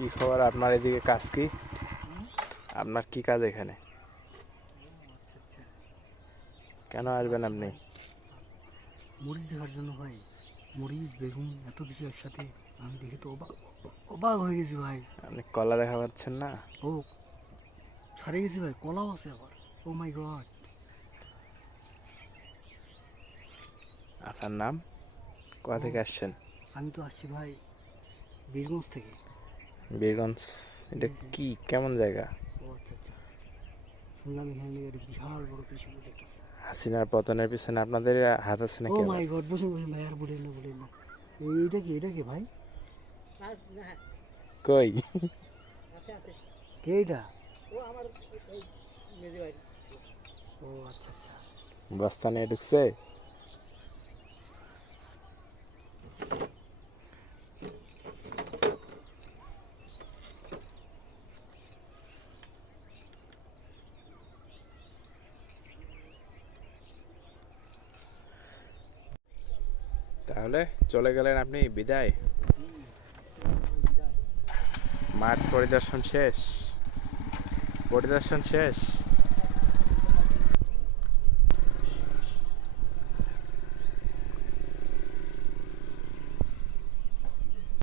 কি খবর আপনার এদিকে কাজ কি? আপনার কি কাজ এখানে? কেন আসবেন আপনি? মরিচ দেখার জন্য ভাই। মরিচ বেগুন এত কিছু একসাথে আমি দেখে তো অবাক অবাক হয়ে গেছি ভাই। আপনি কলা দেখা পাচ্ছেন না? ও ছাড়ে গেছি ভাই, কলাও আছে আবার। ও মাই গড। আপনার নাম? কোথা ও থেকে আসছেন? আমি তো আসছি ভাই বীরগঞ্জ থেকে। বীরগঞ্জ? এটা কি কেমন জায়গা? ও আচ্ছা আচ্ছা, শুনলাম এখানে নাকি একটা বিশাল বড় কৃষি প্রজেক্ট আছে। হাসিনার পতনের পিছনে আপনাদের হাত আছে ও নাকি আবার? মাই গড, বসুন বসুন ভাই, আর বলেন না বলেন না। এইটা কি ভাই? কই? কে এটা? ও আচ্ছা আচ্ছা। বস্তা নিয়ে ঢুকছে? তাহলে চলে গেলেন আপনি, বিদায়? মাঠ পরিদর্শন শেষ? পরিদর্শন শেষ?